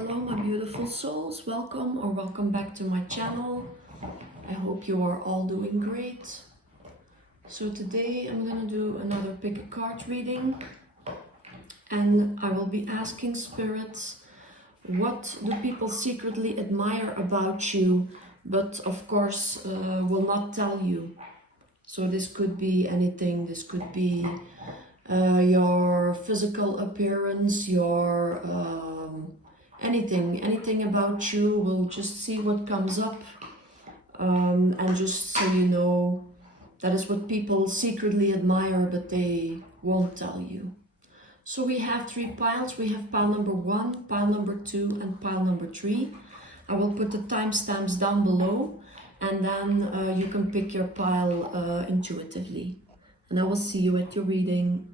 Hello my beautiful souls, welcome back to my channel. I hope you are all doing great. So today I'm gonna do another pick a card reading, and I will be asking spirits, what do people secretly admire about you, but of course will not tell you. So this could be anything. This could be your physical appearance, your anything about you. We'll just see what comes up, and just so you know, that is what people secretly admire, but they won't tell you. So we have three piles. We have pile number 1, pile number 2, and pile number 3. I will put the timestamps down below, and then you can pick your pile intuitively. And I will see you at your reading.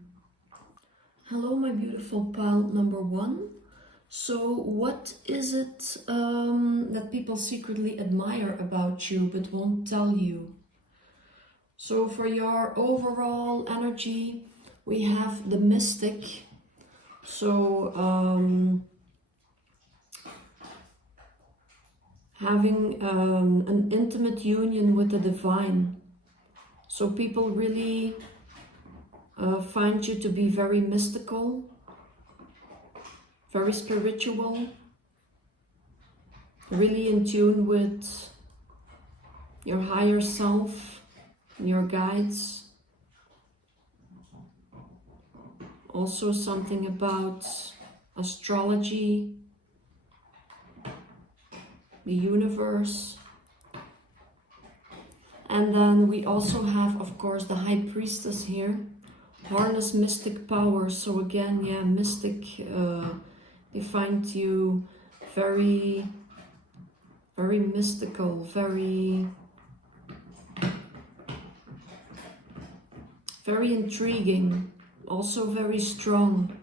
Hello my beautiful pile number 1. So what is it that people secretly admire about you but won't tell you? So for your overall energy, we have the mystic. So having an intimate union with the divine. So people really find you to be very mystical, very spiritual, really in tune with your higher self and your guides. Also something about astrology, the universe. And then we also have, of course, the High Priestess here. Harness mystic power. So again, yeah, mystic, they find you very, very mystical, very intriguing, also very strong.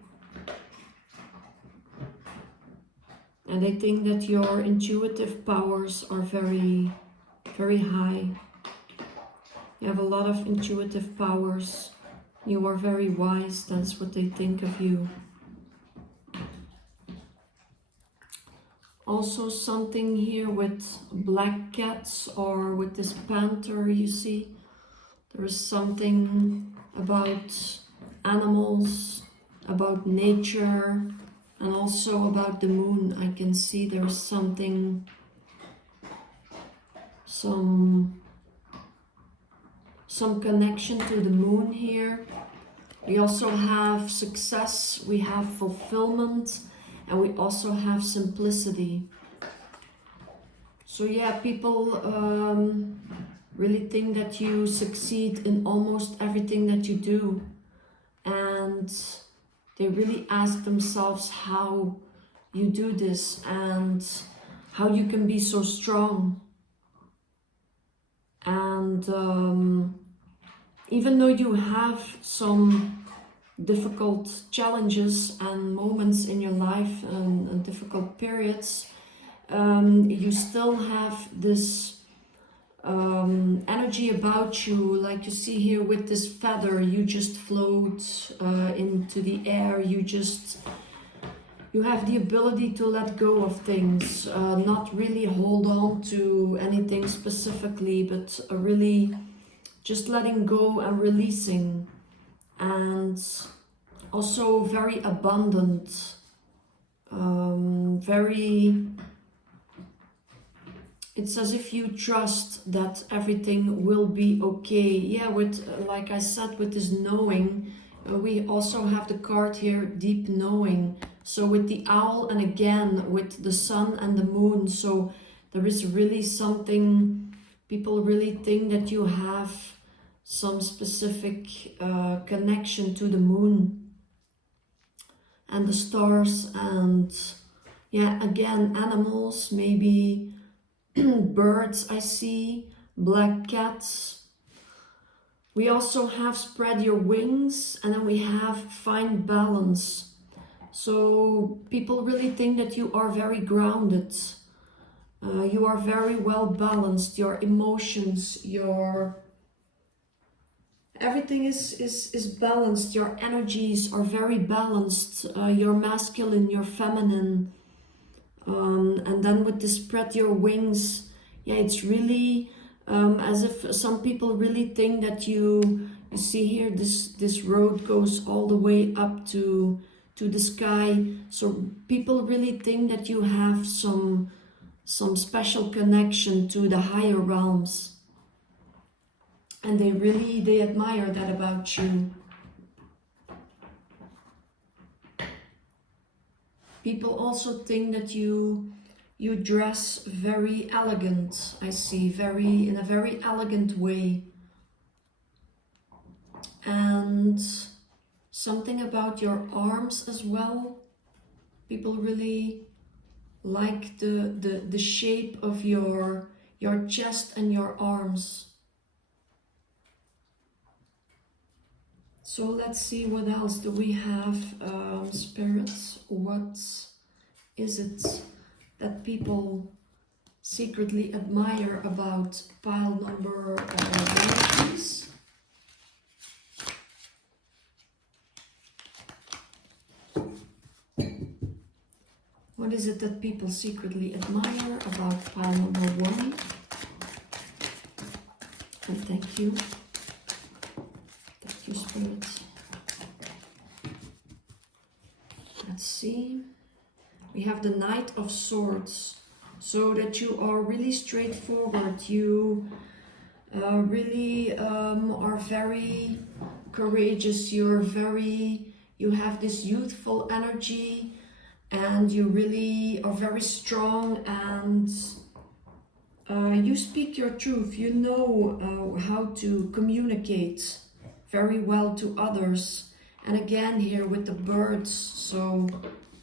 And I think that your intuitive powers are very, very high. You have a lot of intuitive powers. You are very wise, that's what they think of you. Also something here with black cats, or with this panther, you see. There is something about animals, about nature, and also about the moon. I can see there's something, some connection to the moon here. We also have success, we have fulfillment, and we also have simplicity. So yeah, people really think that you succeed in almost everything that you do, and they really ask themselves how you do this and how you can be so strong. And even though you have some difficult challenges and moments in your life and difficult periods, you still have this energy about you, like you see here with this feather. You just float into the air. You have the ability to let go of things, not really hold on to anything specifically, but really just letting go and releasing. And also very abundant, it's as if you trust that everything will be okay. Yeah, with, like I said, with this knowing, we also have the card here, deep knowing. So with the owl, and again with the sun and the moon, so there is really something, people really think that you have some specific connection to the moon and the stars, and yeah, again, animals, maybe birds I see, black cats. We also have spread your wings, and then we have find balance. So people really think that you are very grounded. You are very well balanced. Your emotions, your everything is balanced. Your energies are very balanced. Your masculine, your feminine. And then with the spread your wings, yeah, it's really as if some people really think that you see here, this road goes all the way up to the sky. So people really think that you have some special connection to the higher realms, and they admire that about you. People also think that you dress very elegant. I see, in a very elegant way. And something about your arms as well. People really like the shape of your chest and your arms. So let's see, what else do we have, spirits? What is it that people secretly admire about pile number 1, please? What is it that people secretly admire about pile number 1? And thank you. Thank you, Spirit. Let's see. We have the Knight of Swords. So that you are really straightforward. You really are very courageous. You have this youthful energy. And you really are very strong, and you speak your truth. You know how to communicate very well to others. And again here with the birds, so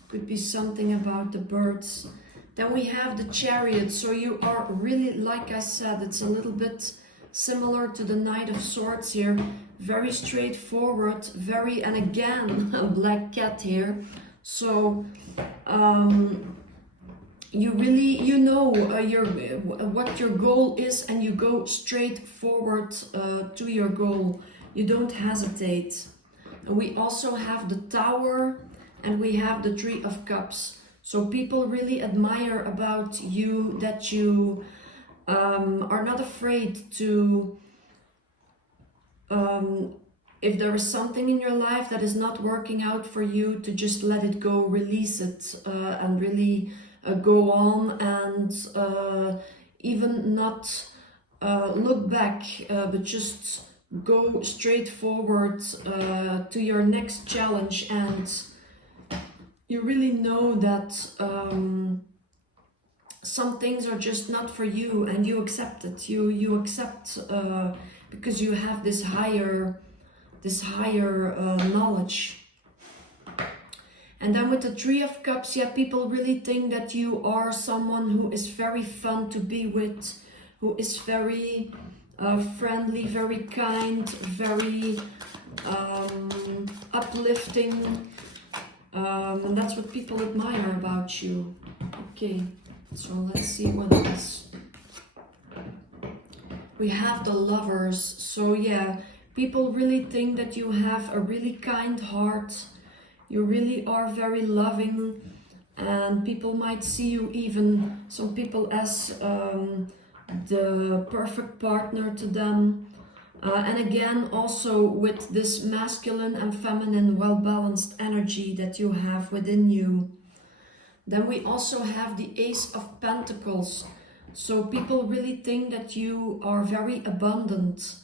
could be something about the birds. Then we have the Chariot. So you are really, like I said, it's a little bit similar to the Knight of Swords here. Very straightforward, and again, a black cat here. So you really, you know what your goal is, and you go straight forward to your goal. You don't hesitate. And we also have the Tower, and we have the Three of Cups. So people really admire about you that you are not afraid to if there is something in your life that is not working out for you, to just let it go, release it, and really go on, and even not look back, but just go straight forward to your next challenge. And you really know that some things are just not for you, and you accept it. You accept because you have this higher knowledge. And then with the Three of Cups, yeah, people really think that you are someone who is very fun to be with, who is very friendly, very kind, very uplifting, and that's what people admire about you. Okay, so let's see what else. We have the Lovers. So yeah, people really think that you have a really kind heart. You really are very loving, and people might see you, even some people, as the perfect partner to them. And again, also with this masculine and feminine well-balanced energy that you have within you. Then we also have the Ace of Pentacles. So people really think that you are very abundant,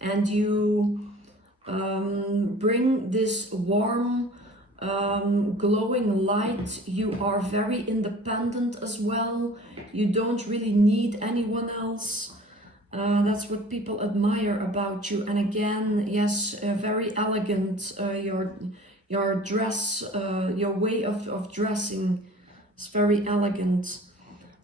and you bring this warm, glowing light. You are very independent as well. You don't really need anyone else. That's what people admire about you. And again, yes, very elegant. Your dress, your way of dressing is very elegant.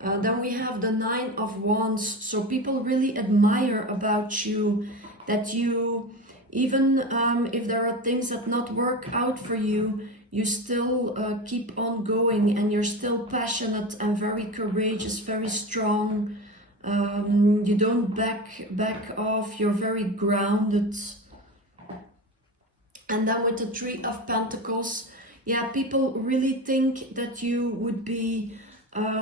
Then we have the Nine of Wands. So people really admire about you that you, even if there are things that not work out for you, you still keep on going, and you're still passionate and very courageous, very strong. You don't back off. You're very grounded. And then with the Three of Pentacles, yeah, people really think that you would be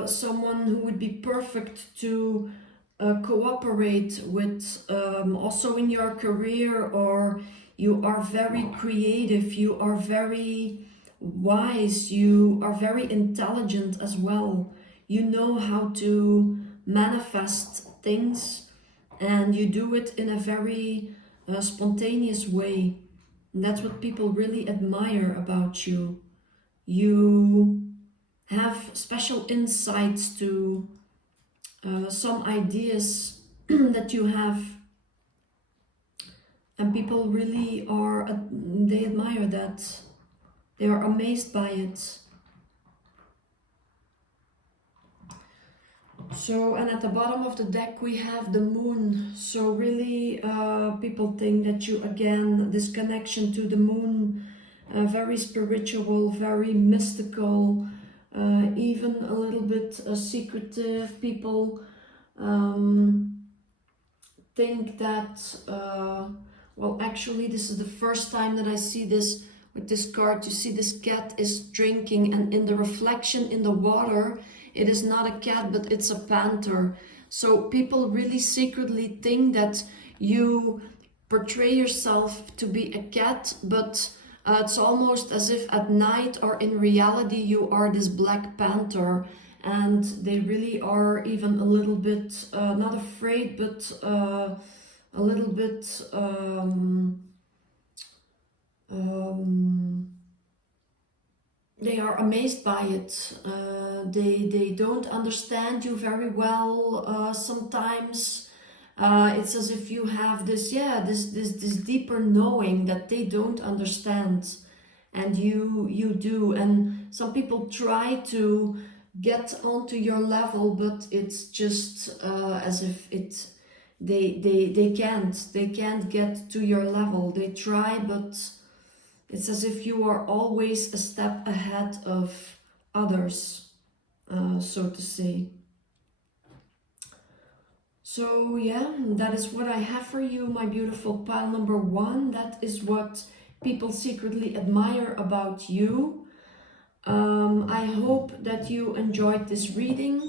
someone who would be perfect to cooperate with, also in your career, or you are very creative, you are very wise, you are very intelligent as well. You know how to manifest things, and you do it in a very spontaneous way. And that's what people really admire about you. You have special insights to some ideas that you have, and people really are, they admire that. They are amazed by it. So, and at the bottom of the deck we have the moon. So really people think that you, again, this connection to the moon, very spiritual, very mystical, even a little bit secretive. People think that, well, actually this is the first time that I see this with this card. You see this cat is drinking, and in the reflection in the water, it is not a cat, but it's a panther. So people really secretly think that you portray yourself to be a cat, but it's almost as if at night or in reality you are this black panther. And they really are even a little bit, not afraid, but a little bit they are amazed by it. They don't understand you very well. Sometimes it's as if you have this, yeah, this deeper knowing that they don't understand, and you do. And some people try to get onto your level, but it's just as if they can't get to your level. They try, but it's as if you are always a step ahead of others, so to say. So yeah, that is what I have for you, my beautiful pile number one. That is what people secretly admire about you. I hope that you enjoyed this reading.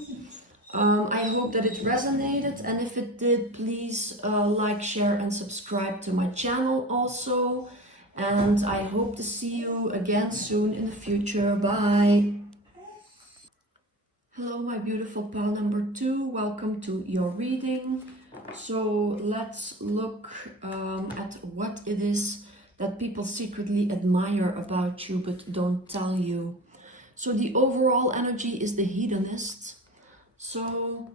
I hope that it resonated, and if it did, please like, share and subscribe to my channel also. And I hope to see you again soon in the future. Bye. Hello, my beautiful pile number two. Welcome to your reading. So let's look at what it is that people secretly admire about you but don't tell you. So the overall energy is the hedonist. So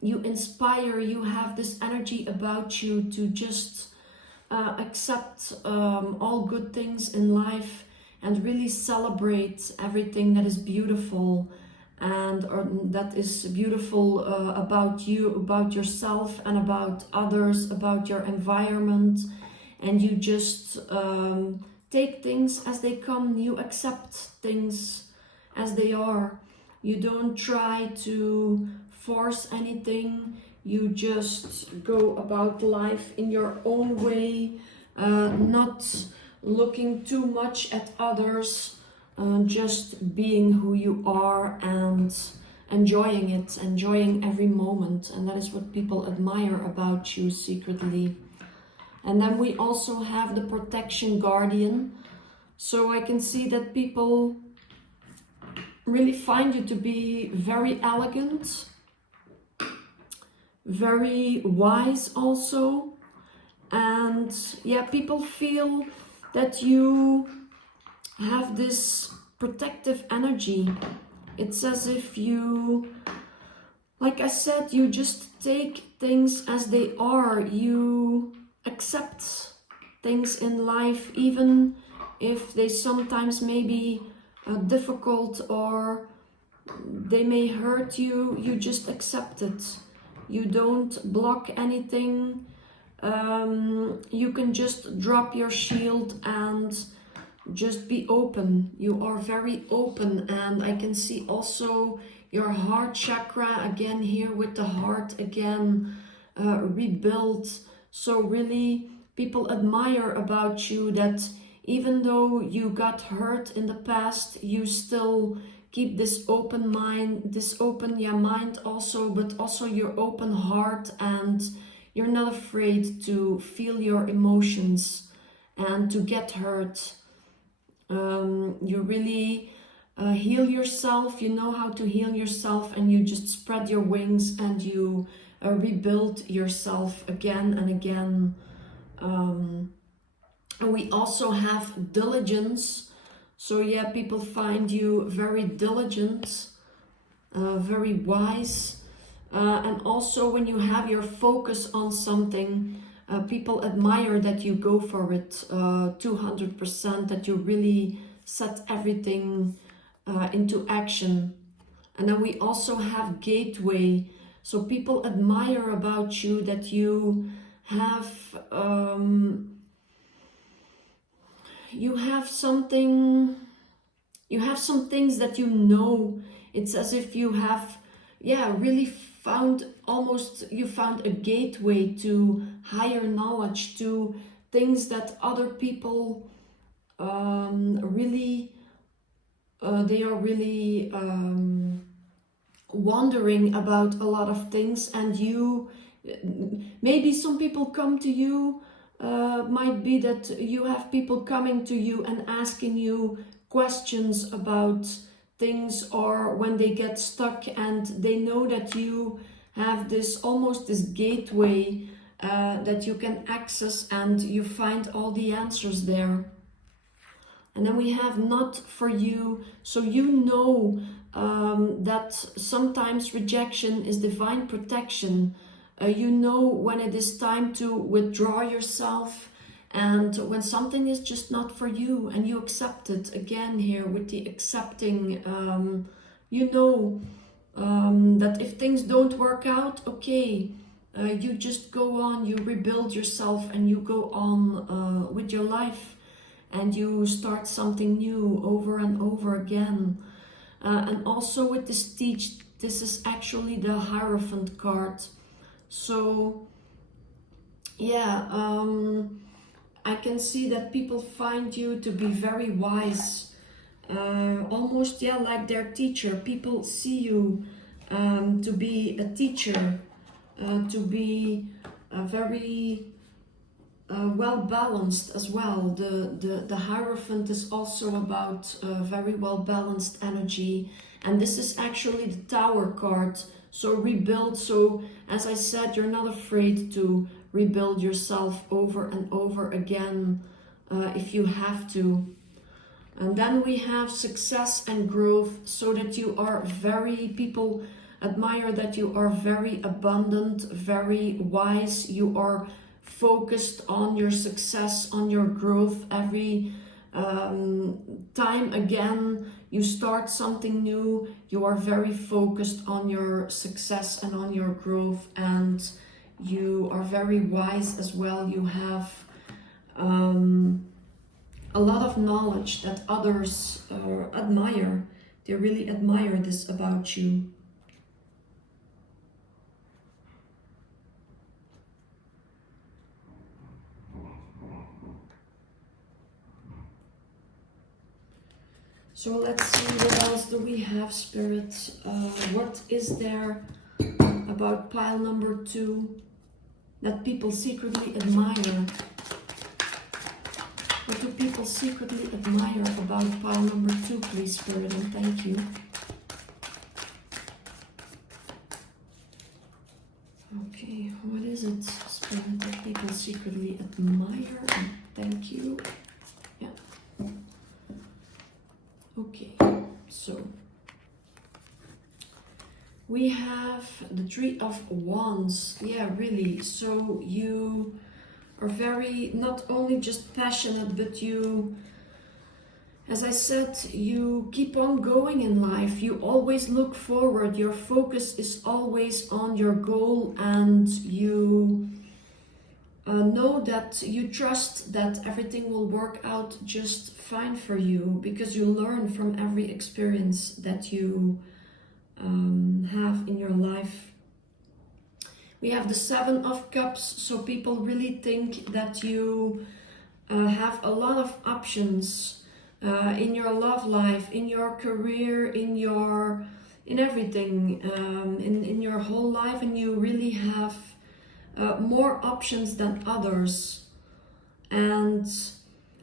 you inspire, you have this energy about you to just accept all good things in life and really celebrate everything that is beautiful and that is beautiful about you, about yourself and about others, about your environment. And you just take things as they come. You accept things as they are. You don't try to force anything. You just go about life in your own way, not looking too much at others, just being who you are and enjoying it, enjoying every moment. And that is what people admire about you secretly. And then we also have the protection guardian. So I can see that people really find you to be very elegant, very wise also. And yeah, people feel that you have this protective energy. It's as if you, like I said, you just take things as they are. You accept things in life, even if they sometimes may be difficult or they may hurt you. You just accept it. You don't block anything. You can just drop your shield and just be open. You are very open. And I can see also your heart chakra again here with the heart again rebuilt. So really people admire about you that even though you got hurt in the past, you still keep this open mind, this open mind also, but also your open heart, and you're not afraid to feel your emotions and to get hurt. You really heal yourself, you know how to heal yourself, and you just spread your wings and you rebuild yourself again and again. And we also have diligence. So yeah, people find you very diligent, very wise. And also when you have your focus on something, people admire that you go for it 200%, that you really set everything into action. And then we also have gateway. So people admire about you that you have something, you have some things that you know. It's as if you have, yeah, really found, almost you found a gateway to higher knowledge, to things that other people really, they are really wondering about a lot of things. And you, maybe some people come to you, might be that you have people coming to you and asking you questions about things, or when they get stuck and they know that you have this, almost this gateway that you can access, and you find all the answers there. And then we have not for you. So you know that sometimes rejection is divine protection. You know when it is time to withdraw yourself, and when something is just not for you, and you accept it. Again here with the accepting, you know that if things don't work out, okay, you just go on, you rebuild yourself, and you go on with your life, and you start something new over and over again. And also with this this is actually the Hierophant card. So yeah, I can see that people find you to be very wise, almost, yeah, like their teacher. People see you to be a teacher, to be very well balanced as well. The Hierophant is also about very well balanced energy, and this is actually the Tower card. So rebuild. So as I said, you're not afraid to rebuild yourself over and over again if you have to. And then we have success and growth, so that you are very, people admire that you are very abundant, very wise. You are focused on your success, on your growth. Every time again you start something new, you are very focused on your success and on your growth, and you are very wise as well. You have a lot of knowledge that others admire. They really admire this about you. So let's see, what else do we have, Spirit? What is there about pile number 2 that people secretly admire? What do people secretly admire about pile number 2, please, Spirit, and thank you. Okay, what is it, Spirit, that people secretly admire, and thank you. Yeah. Okay, so we have the Three of Wands. Yeah, really. So you are very, not only just passionate, but you, as I said, you keep on going in life. You always look forward. Your focus is always on your goal, and you know that you trust that everything will work out just fine for you, because you learn from every experience that you have in your life. We have the Seven of Cups, so people really think that you have a lot of options. in your love life, in your career, in everything, in your whole life, and you really have more options than others, and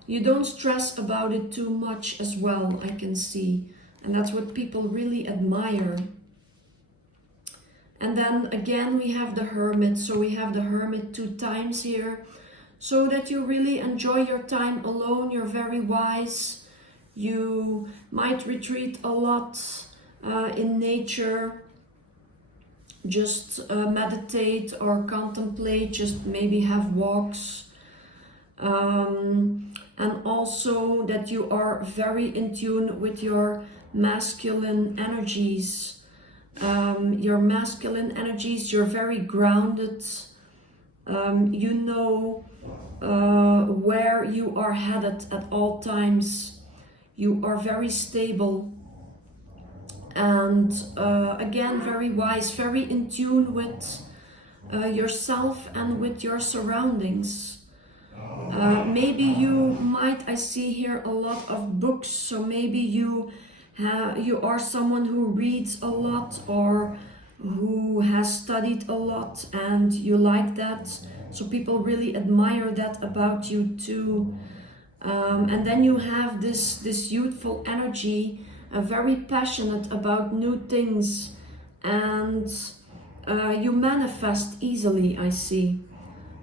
you don't stress about it too much as well, I can see, and that's what people really admire. And then again we have the Hermit, so we have the Hermit 2 times here, so that you really enjoy your time alone. You're very wise, you might retreat a lot in nature, just meditate or contemplate, just maybe have walks, and also that you are very in tune with your masculine energies. Your masculine energies, you're very grounded, you know where you are headed at all times, you are very stable, and again very wise, very in tune with yourself and with your surroundings. Maybe you might, I see here a lot of books, so maybe you are someone who reads a lot or who has studied a lot, and you like that, so people really admire that about you too. And then you have this youthful energy, very passionate about new things, and you manifest easily, I see.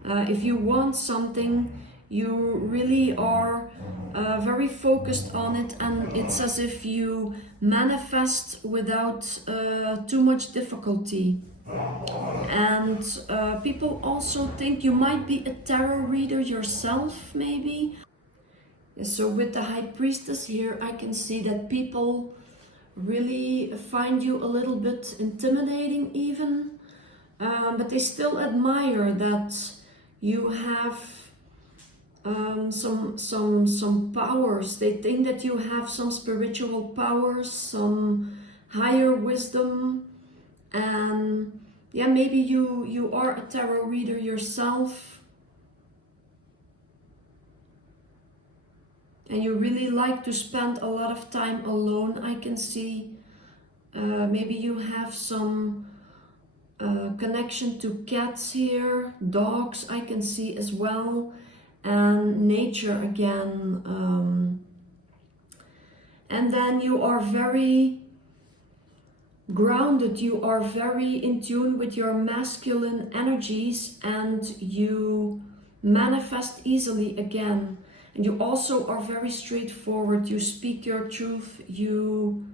If you want something, you really are very focused on it, and it's as if you manifest without too much difficulty. And people also think you might be a tarot reader yourself, maybe. So with the High Priestess here, I can see that people really find you a little bit intimidating even, but they still admire that you have some powers. They think that you have some spiritual powers, some higher wisdom, and yeah, maybe you are a tarot reader yourself, and you really like to spend a lot of time alone, I can see. Maybe you have some connection to cats here, dogs I can see as well, and nature again. And then you are very grounded, you are very in tune with your masculine energies, and you manifest easily again. And you also are very straightforward, you speak your truth, you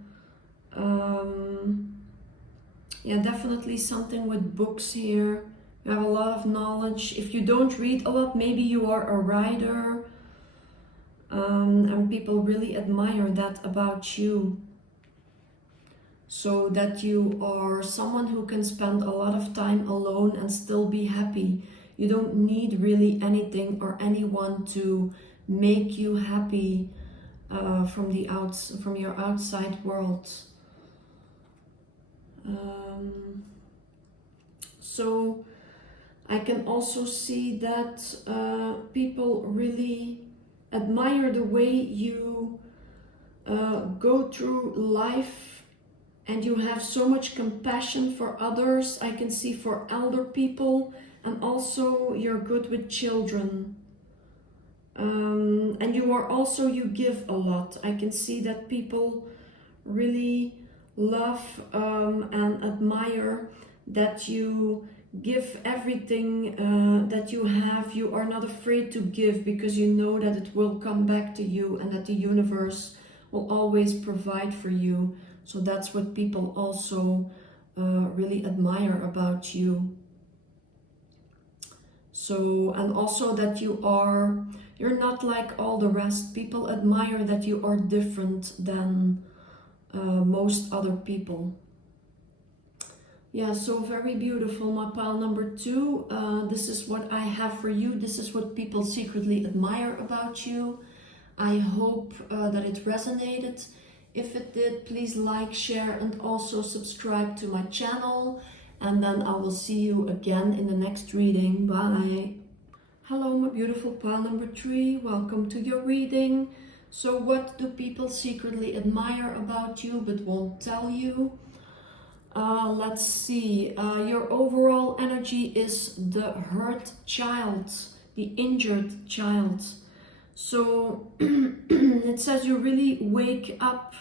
yeah, definitely something with books here. You have a lot of knowledge. If you don't read a lot, maybe you are a writer, and people really admire that about you. So that you are someone who can spend a lot of time alone and still be happy. You don't need really anything or anyone to make you happy from your outside world. So I can also see that people really admire the way you go through life, and you have so much compassion for others. I can see for elder people, and also you're good with children. And you give a lot. I can see that people really love and admire that you give everything that you have. You are not afraid to give because you know that it will come back to you and that the universe will always provide for you. So that's what people also really admire about you. So, and also that you're not like all the rest. People admire that you are different than most other people. Yeah, so very beautiful, my pile number 2. This is what I have for you. This is what people secretly admire about you. I hope that it resonated. If it did, please like, share, and also subscribe to my channel. And then I will see you again in the next reading. Bye. Hello, my beautiful pile number 3. Welcome to your reading. So what do people secretly admire about you but won't tell you? Let's see. Your overall energy is the hurt child, the injured child. So it says you really wake up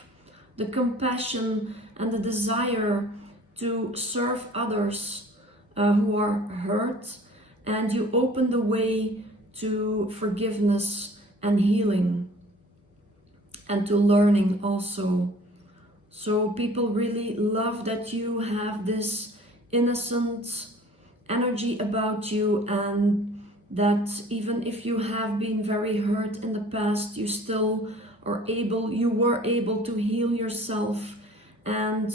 the compassion and the desire to serve others who are hurt, and you open the way to forgiveness and healing and to learning also. So people really love that you have this innocent energy about you, and that even if you have been very hurt in the past, you still you were able to heal yourself, and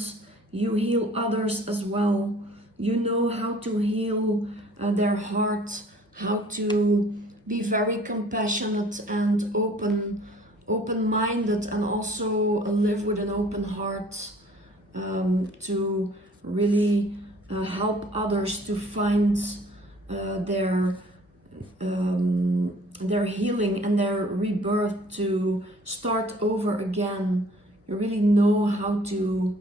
you heal others as well. You know how to heal their heart, how to be very compassionate and open-minded, and also live with an open heart, to really help others to find their healing and their rebirth, to start over again. You really know how to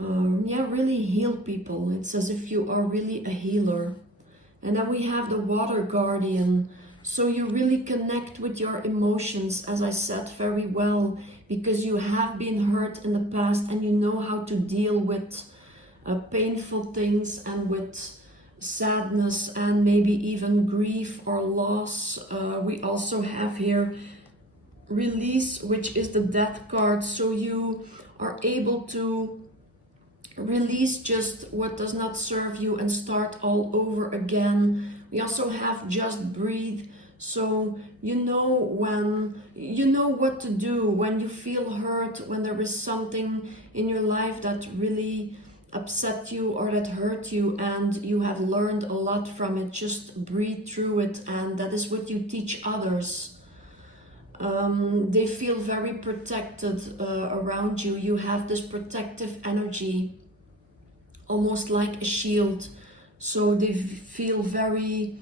really heal people. It's as if you are really a healer. And then we have the water guardian. So you really connect with your emotions, as I said, very well, because you have been hurt in the past and you know how to deal with painful things and with sadness and maybe even grief or loss. We also have here release, which is the death card. So you are able to release just what does not serve you and start all over again. We also have just breathe. So you know what to do when you feel hurt, when there is something in your life that really upset you or that hurt you, and you have learned a lot from it. Just breathe through it, and that is what you teach others. They feel very protected around you. You have this protective energy, almost like a shield. So they feel very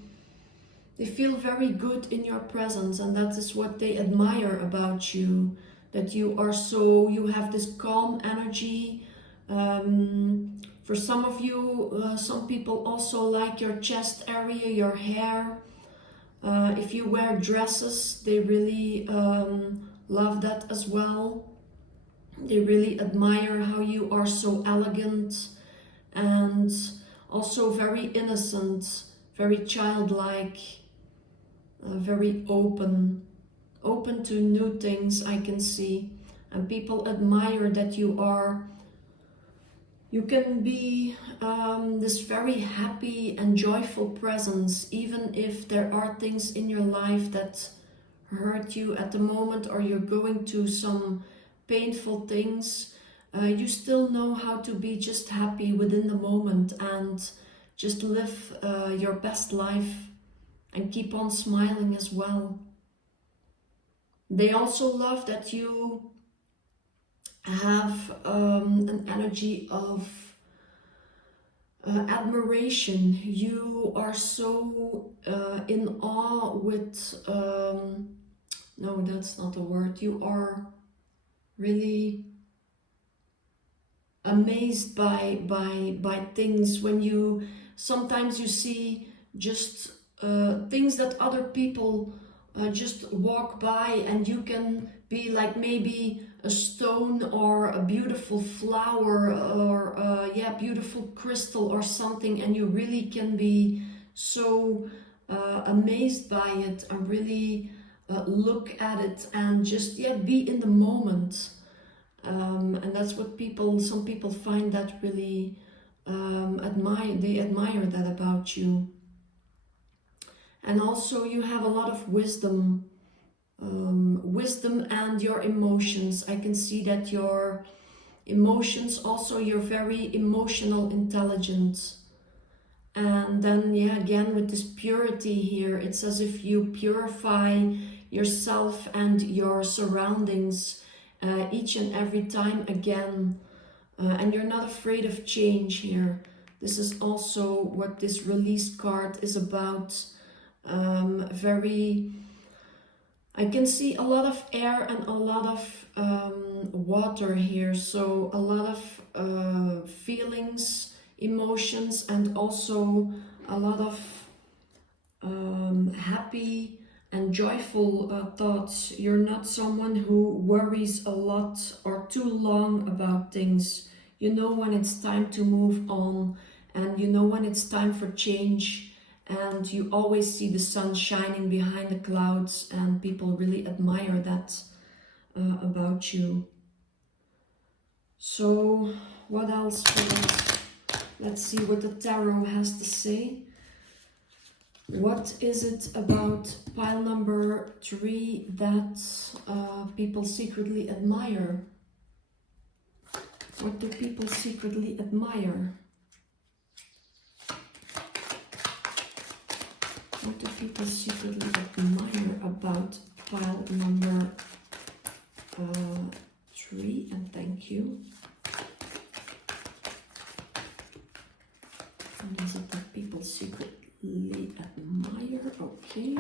good in your presence, and that is what they admire about you, that you have this calm energy. For some of you, some people also like your chest area, your hair. If you wear dresses, they really love that as well. They really admire how you are so elegant and also very innocent, very childlike, very open to new things, I can see. And people admire that you can be this very happy and joyful presence, even if there are things in your life that hurt you at the moment, or you're going through some painful things. You still know how to be just happy within the moment and just live your best life and keep on smiling as well. They also love that you have an energy of admiration. You are so in awe with, no, that's not a word. You are really amazed by things. When sometimes you see just things that other people just walk by, and you can be like maybe a stone or a beautiful flower or beautiful crystal or something, and you really can be so amazed by it and really look at it and just be in the moment. And that's what some people find that really they admire that about you. And also you have a lot of wisdom and your emotions. I can see that your emotions also, you're very emotional intelligent. And then again with this purity here, it's as if you purify yourself and your surroundings each and every time again, and you're not afraid of change here. This is also what this release card is about. Very I can see a lot of air and a lot of water here, so a lot of feelings, emotions, and also a lot of happy and joyful thoughts. You're not someone who worries a lot or too long about things. You know when it's time to move on, and you know when it's time for change, and you always see the sun shining behind the clouds, and people really admire that about you. So what else? Let's see what the tarot has to say. What is it about pile number 3 that people secretly admire? What do people secretly admire? What do people secretly admire about pile number 3? And thank you. What is it that people secretly admire? Okay.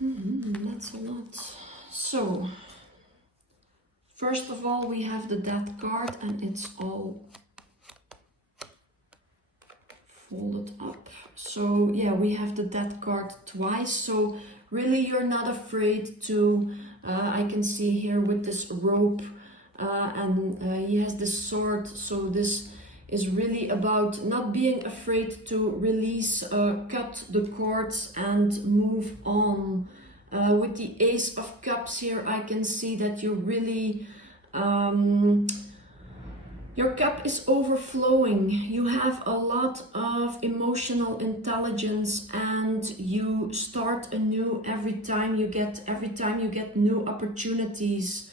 That's a lot. So, first of all, we have the Death card, and it's all folded up. So yeah, we have the Death card twice. So really, you're not afraid to, I can see here with this rope, and he has this sword. So this is really about not being afraid to release, cut the cords and move on. With the Ace of Cups here, I can see that you really, your cup is overflowing. You have a lot of emotional intelligence, and you start anew every time you get new opportunities.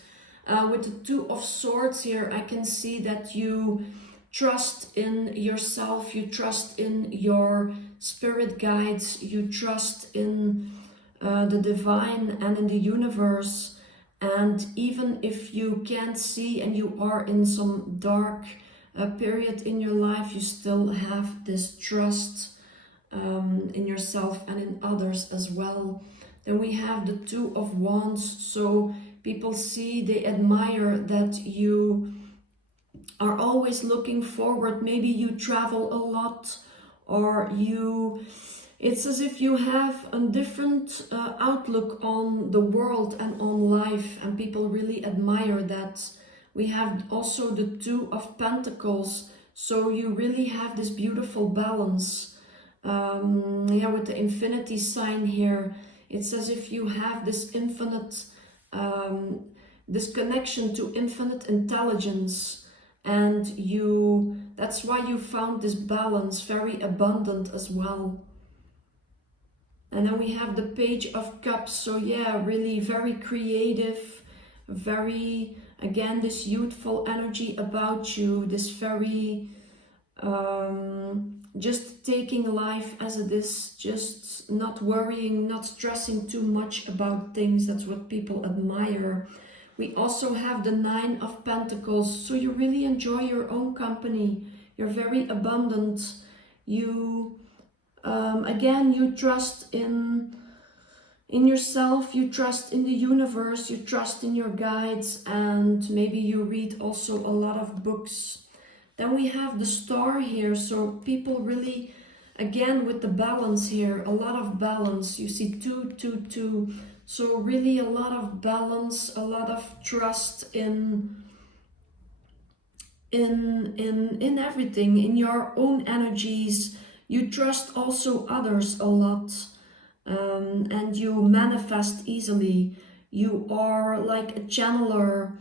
With the Two of Swords here, I can see that you trust in yourself, you trust in your spirit guides, you trust in the divine and in the universe. And even if you can't see and you are in some dark period in your life, you still have this trust in yourself and in others as well. Then we have the Two of Wands. So people see, they admire that you are always looking forward. Maybe you travel a lot, or it's as if you have a different outlook on the world and on life, and people really admire that. We have also the Two of Pentacles, so you really have this beautiful balance. Yeah, with the infinity sign here, it's as if you have this infinite, this connection to infinite intelligence, and that's why you found this balance very abundant as well. And then we have the Page of Cups. So yeah, really very creative, very, again, this youthful energy about you, this very, just taking life as it is, just not worrying, not stressing too much about things. That's what people admire. We also have the Nine of Pentacles. So you really enjoy your own company. You're very abundant. You... again, you trust in yourself, you trust in the universe, you trust in your guides, and maybe you read also a lot of books. Then we have the Star here, so people really, again, with the balance here, a lot of balance. You see 2, 2, 2. So really a lot of balance, a lot of trust in everything, in your own energies. You trust also others a lot, and you manifest easily. You are like a channeler.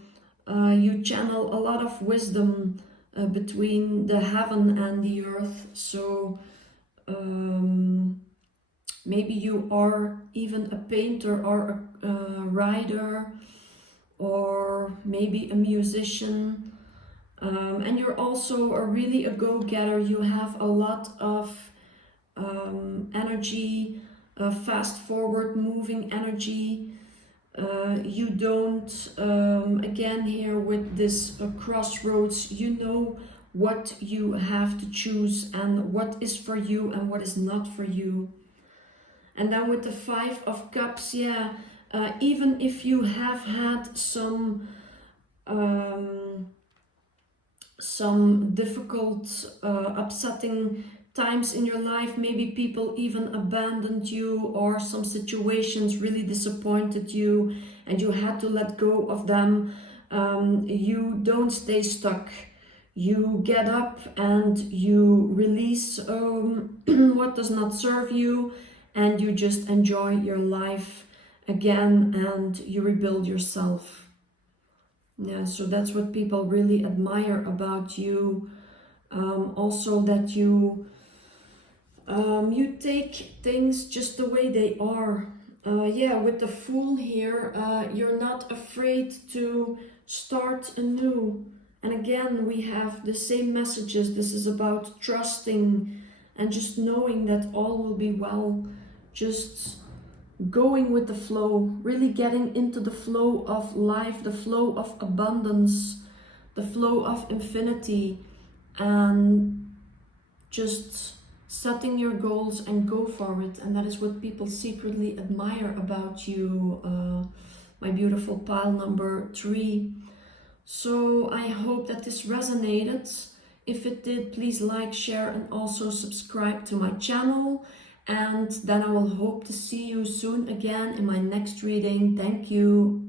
You channel a lot of wisdom between the heaven and the earth. So maybe you are even a painter or a writer, or maybe a musician. And you're also really a go-getter. You have a lot of energy, fast forward moving energy. You don't, again here with this crossroads, you know what you have to choose and what is for you and what is not for you. And then with the Five of Cups, yeah, even if you have had some difficult, upsetting times in your life, maybe people even abandoned you, or some situations really disappointed you and you had to let go of them, you don't stay stuck. You get up and you release what does not serve you, and you just enjoy your life again and you rebuild yourself. Yeah, so that's what people really admire about you. Also that you take things just the way they are. Yeah, with the Fool here, you're not afraid to start anew. And again, we have the same messages. This is about trusting and just knowing that all will be well. Just going with the flow, really getting into the flow of life, the flow of abundance, the flow of infinity, and just setting your goals and go for it. And that is what people secretly admire about you, my beautiful pile number 3. So I hope that this resonated. If it did, please like, share, and also subscribe to my channel. And then I will hope to see you soon again in my next reading. Thank you.